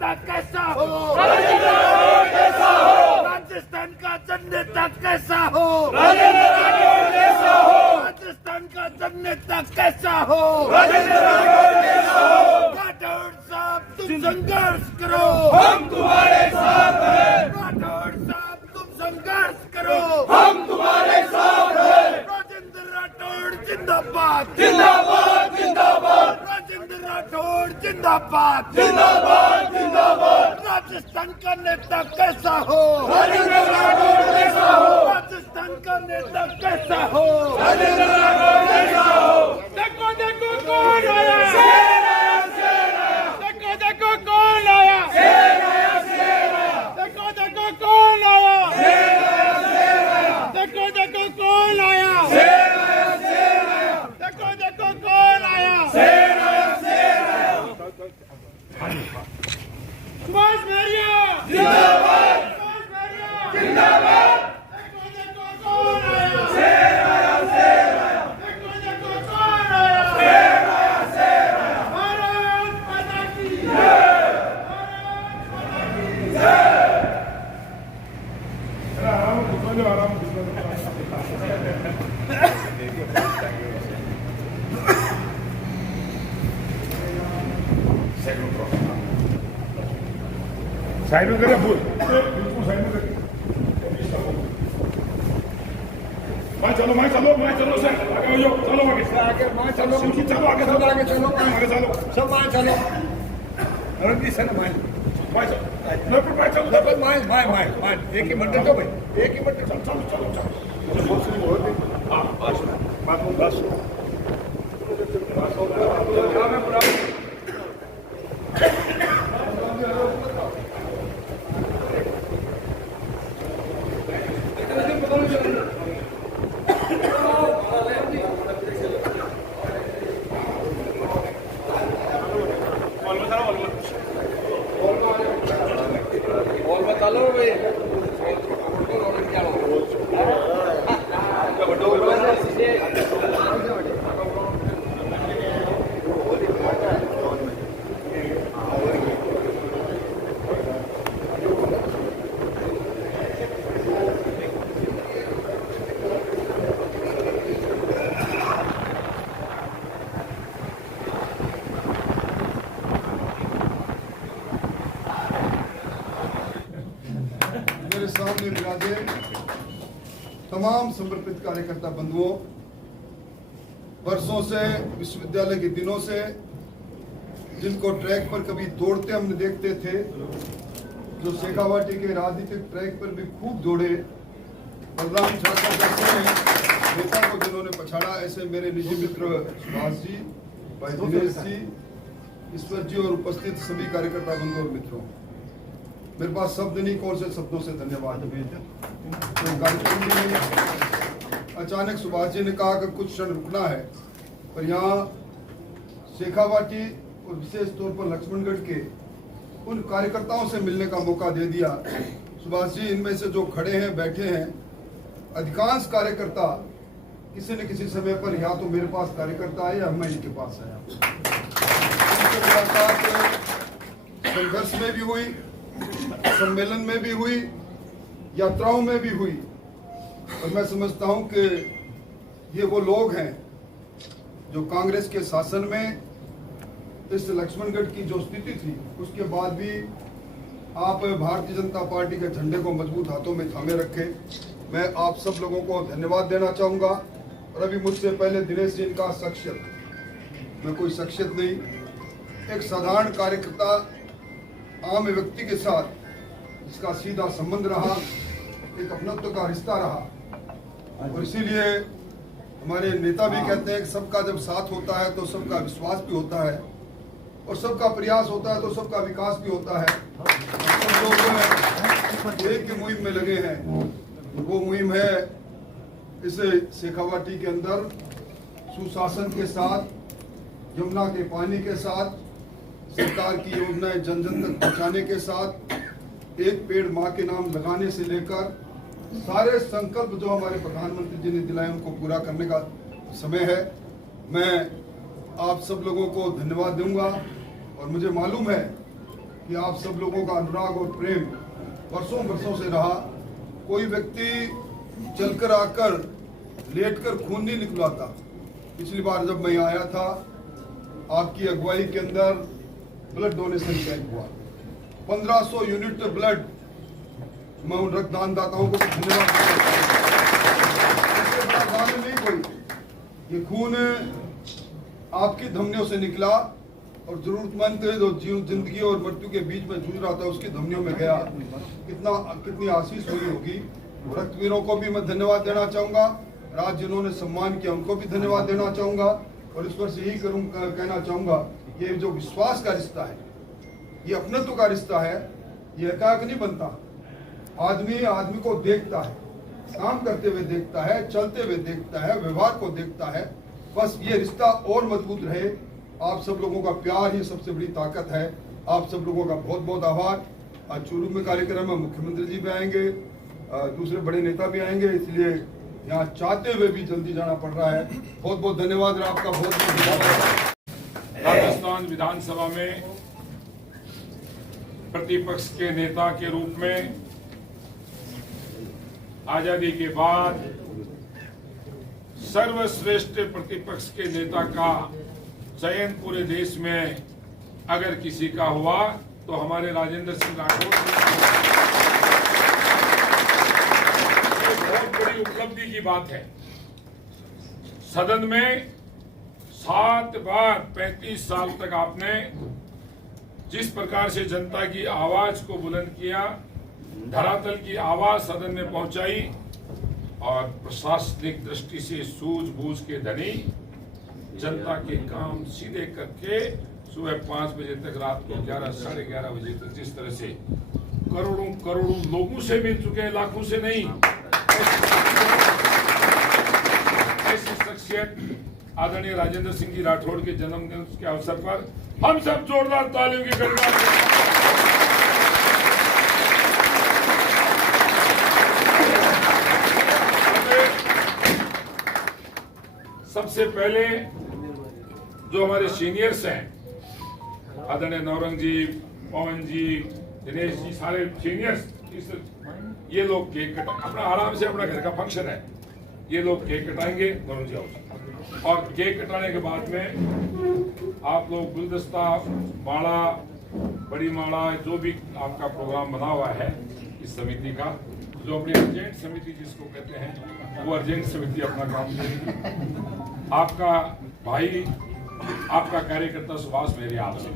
नेता कैसा हो, राजस्थान का जननेता कैसा हो, राजस्थान का जननेता कैसा हो, राठौड़ साहब तुम संघर्ष करो, हम तुम्हारे साथ हैं, राठौड़ साहब तुम संघर्ष करो, हम तुम्हारे साथ हैं। राजेंद्र राठौड़ जिंदाबाद, जिंदाबाद जिंदाबाद राजेंद्र राठौड़ जिंदाबाद, जिंदाबाद जिंदाबाद। राजस्थान का नेता कैसा हो, राजेंद्र राठौड़ कैसा हो, राजस्थान का नेता कैसा हो, राजेंद्र राठौड़ कैसा हो। देखो देखो कौन आया, शेर आया, शेर आया, देखो देखो कौन आया, शेर आया, शेर आया, देखो देखो कौन आया, शेर आया, शेर आया, देखो देखो कौन आया, शेर आया, शेर आया, देखो देखो कौन आया, शेर आया, शेर आया। सुभाष भारिया जिंदाबाद, सुभाष भारिया जिंदाबाद। देखो देखो कौन आया, शेर आया, शेर आया, देखो देखो कौन आया, शेर आया, शेर आया। भारत माता की जय, जय। साइड में करें फुल बिल्कुल साइड में करें। मैं चलो सर आगे हो चलो आगे चलो सिंकी चलो आगे चलो आगे चलो सब माय चलो। रणजीत सर मैं चलो एक ही मंडल तो भाई, एक ही मंडल। चलो हाँ बस बस और बता लो भाई। मेरे सामने विराजे तमाम समर्पित कार्यकर्ता बंधुओं, वर्षों से विश्वविद्यालय के दिनों से जिनको ट्रैक पर कभी दौड़ते हम देखते थे, जो शेखावाटी के राजनीतिक ट्रैक पर भी खूब दौड़े, बलराम ठाकुर जैसे नेता को जिन्होंने पछाड़ा, ऐसे मेरे निजी मित्र सुभाष जी, भाई दिनेश जी, ईश्वर जी और उपस्थित सभी कार्यकर्ता बंधुओं और मित्रों, मेरे पास शब्द नहीं, कौन से शब्दों से धन्यवाद। तो कार्यक्रम में अचानक सुभाष जी ने कहा कि कुछ क्षण रुकना है, पर यहाँ शेखावाटी और विशेष तौर पर लक्ष्मणगढ़ के उन कार्यकर्ताओं से मिलने का मौका दे दिया। सुभाष जी, इनमें से जो खड़े हैं बैठे हैं, अधिकांश कार्यकर्ता किसी न किसी समय पर या तो मेरे पास कार्यकर्ता आए या मैं इनके पास आया। संघर्ष में भी हुई, सम्मेलन में भी हुई, यात्राओं में भी हुई, और मैं समझता हूं कि ये वो लोग हैं जो कांग्रेस के शासन में इस लक्ष्मणगढ़ की जो स्थिति थी उसके बाद भी आप भारतीय जनता पार्टी के झंडे को मजबूत हाथों में थामे रखे। मैं आप सब लोगों को धन्यवाद देना चाहूंगा। और अभी मुझसे पहले दिनेश जी का शख्सियत, मैं कोई शख्सियत नहीं, एक साधारण कार्यकर्ता, आम व्यक्ति के साथ जिसका सीधा संबंध रहा, एक अपनत्व का रिश्ता रहा, और इसीलिए हमारे नेता भी कहते हैं कि सबका जब साथ होता है तो सबका विश्वास भी होता है, और सबका प्रयास होता है तो सबका विकास भी होता है। सब लोग एक ही मुहिम में लगे हैं, वो मुहिम है इस शेखावाटी के अंदर सुशासन के साथ, यमुना के पानी के साथ, सरकार की योजनाएं जन जन तक पहुंचाने के साथ, एक पेड़ माँ के नाम लगाने से लेकर सारे संकल्प जो हमारे प्रधानमंत्री जी ने दिलाए उनको पूरा करने का समय है। मैं आप सब लोगों को धन्यवाद दूंगा, और मुझे मालूम है कि आप सब लोगों का अनुराग और प्रेम वर्षों वर्षों से रहा। कोई व्यक्ति चलकर आकर लेटकर खून नहीं निकलवाता। पिछली बार जब मैं आया था, आपकी अगुवाई के अंदर ब्लड डोनेशन कैंप हुआ, 1500 यूनिट ब्लड। मैं उन रक्तदान दाताओं को धन्यवाद देता हूं। नहीं कोई ये खून आपकी धमनियों से निकला और जरूरतमंद जो जिंदगी और मृत्यु के बीच में जूझ रहा था उसकी धमनियों में गया। कितनी आशीष हुई होगी। रक्तवीरों को भी मैं धन्यवाद देना चाहूंगा। आज जिन्होंने सम्मान किया उनको भी धन्यवाद देना चाहूंगा। और इस पर से यही कहना चाहूंगा, ये जो विश्वास का रिश्ता है, ये अपनत्व का रिश्ता है, ये एकाक नहीं बनता। आदमी को देखता है, काम करते हुए देखता है, चलते हुए देखता है, व्यवहार को देखता है। बस ये रिश्ता और मजबूत रहे। आप सब लोगों का प्यार ही सबसे बड़ी ताकत है। आप सब लोगों का बहुत बहुत आभार। आज चूरू में कार्यक्रम में मुख्यमंत्री जी भी आएंगे, दूसरे बड़े नेता भी आएंगे, इसलिए यहाँ चाहते हुए भी जल्दी जाना पड़ रहा है। बहुत बहुत धन्यवाद आपका, बहुत बहुत धन्यवाद। राजस्थान विधानसभा में प्रतिपक्ष के नेता के रूप में आजादी के बाद सर्वश्रेष्ठ प्रतिपक्ष के नेता का चयन पूरे देश में अगर किसी का हुआ तो हमारे राजेंद्र सिंह राठौर बहुत बड़ी उपलब्धि की बात है। सदन में 7 बार 35 साल तक आपने जिस प्रकार से जनता की आवाज को बुलंद किया, धरातल की आवाज सदन में पहुंचाई और प्रशासनिक दृष्टि से सूझबूझ के धनी जनता के काम सीधे करके सुबह 5 बजे तक, रात को 11 साढ़े 11 बजे तक जिस तरह से करोड़ों लोगों से मिल चुके हैं, लाखों से नहीं, ऐसी शख्सियत आदरणीय राजेंद्र सिंह जी राठौड़ के जन्मदिन के अवसर पर हम सब जोरदार तालियों की गड़गड़ाहट। सबसे पहले जो हमारे सीनियर्स हैं, आदरणीय नौरंग जी, पवन जी, दिनेश जी, सारे सीनियर्स, ये लोग केक अपना आराम से, अपना घर का फंक्शन है, ये लोग केक कटाएंगे। नौरंग जी आओ। और केक कटाने के बाद में आप लोग गुलदस्ता, माला, बड़ी माला, जो भी आपका प्रोग्राम बना हुआ है इस समिति का, जो अपनी अर्जेंट समिति जिसको कहते हैं, वो अर्जेंट समिति अपना काम करेगी। आपका भाई, आपका कार्यकर्ता सुभाष मेरे आपसे